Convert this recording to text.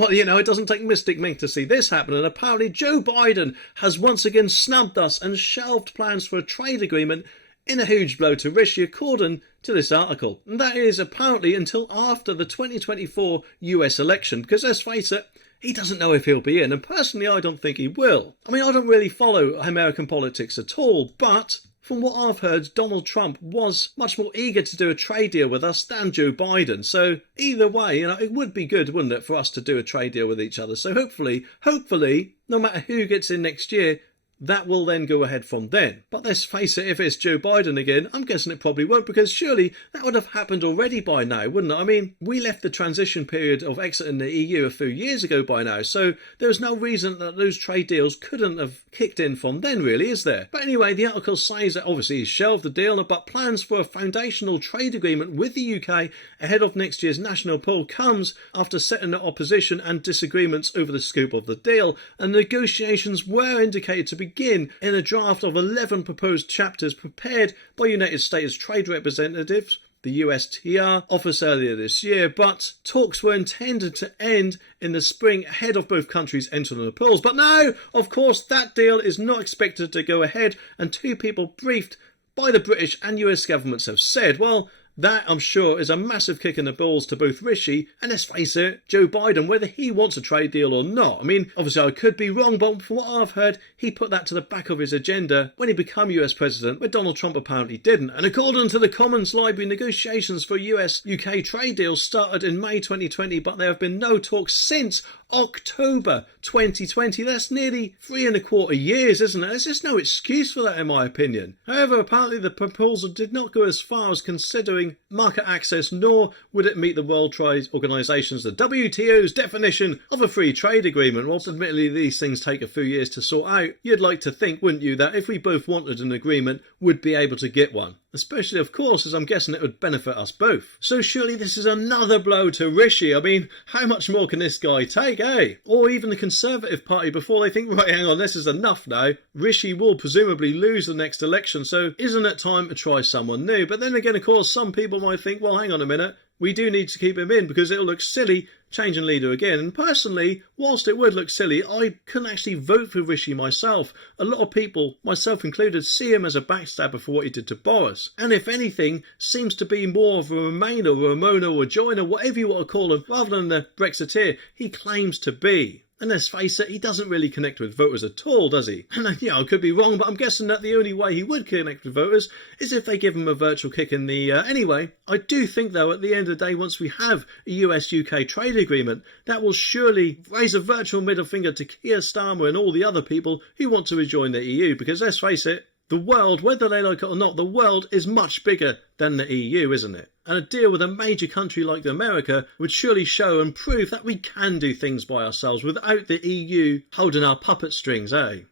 Well, it doesn't take Mystic Mink to see this happen, and apparently Joe Biden has once again snubbed us and shelved plans for a trade agreement in a huge blow to Rishi, according to this article. And that is apparently until after the 2024 US election, because let's face it, he doesn't know if he'll be in, and personally I don't think he will. I mean, I don't really follow American politics at all, but from what I've heard, Donald Trump was much more eager to do a trade deal with us than Joe Biden. So either way, it would be good, wouldn't it, for us to do a trade deal with each other. So hopefully, no matter who gets in next year, that will then go ahead from then. But let's face it, if it's Joe Biden again, I'm guessing it probably won't, because surely that would have happened already by now, wouldn't it? I mean, we left the transition period of exiting the EU a few years ago by now, so there's no reason that those trade deals couldn't have kicked in from then, really, is there? But anyway, the article says that obviously he's shelved the deal, but plans for a foundational trade agreement with the UK ahead of next year's national poll comes after setting the opposition and disagreements over the scope of the deal, and negotiations were indicated to begin in a draft of 11 proposed chapters prepared by United States Trade Representatives, the USTR, office earlier this year, but talks were intended to end in the spring ahead of both countries entering the polls. But now, of course, that deal is not expected to go ahead, and two people briefed by the British and US governments have said, well, that, I'm sure, is a massive kick in the balls to both Rishi and, let's face it, Joe Biden, whether he wants a trade deal or not. I mean, obviously I could be wrong, but from what I've heard, he put that to the back of his agenda when he became US president, where Donald Trump apparently didn't. And according to the Commons Library, negotiations for US-UK trade deals started in May 2020, but there have been no talks since October 2020. That's nearly 3.25 years, isn't it? There's just no excuse for that, in my opinion. However, apparently the proposal did not go as far as considering market access, nor would it meet the World Trade Organization's, the WTO's, definition of a free trade agreement. Whilst admittedly these things take a few years to sort out, you'd like to think, wouldn't you, that if we both wanted an agreement, we'd be able to get one. Especially, of course, as I'm guessing it would benefit us both. So surely this is another blow to Rishi. I mean, how much more can this guy take, eh? Or even the Conservative Party before they think, right, hang on, this is enough now. Rishi will presumably lose the next election, so isn't it time to try someone new? But then again, of course, some people might think, well, hang on a minute, we do need to keep him in because it'll look silly changing leader again. And personally, whilst it would look silly, I couldn't actually vote for Rishi myself. A lot of people, myself included, see him as a backstabber for what he did to Boris. And if anything, seems to be more of a Remainer or a Ramona or a joiner, whatever you want to call him, rather than the Brexiteer he claims to be. And let's face it, he doesn't really connect with voters at all, does he? And I could be wrong, but I'm guessing that the only way he would connect with voters is if they give him a virtual kick in the... Anyway, I do think, though, at the end of the day, once we have a US-UK trade agreement, that will surely raise a virtual middle finger to Keir Starmer and all the other people who want to rejoin the EU, because let's face it, the world, whether they like it or not, the world is much bigger than the EU, isn't it? And a deal with a major country like America would surely show and prove that we can do things by ourselves without the EU holding our puppet strings, eh?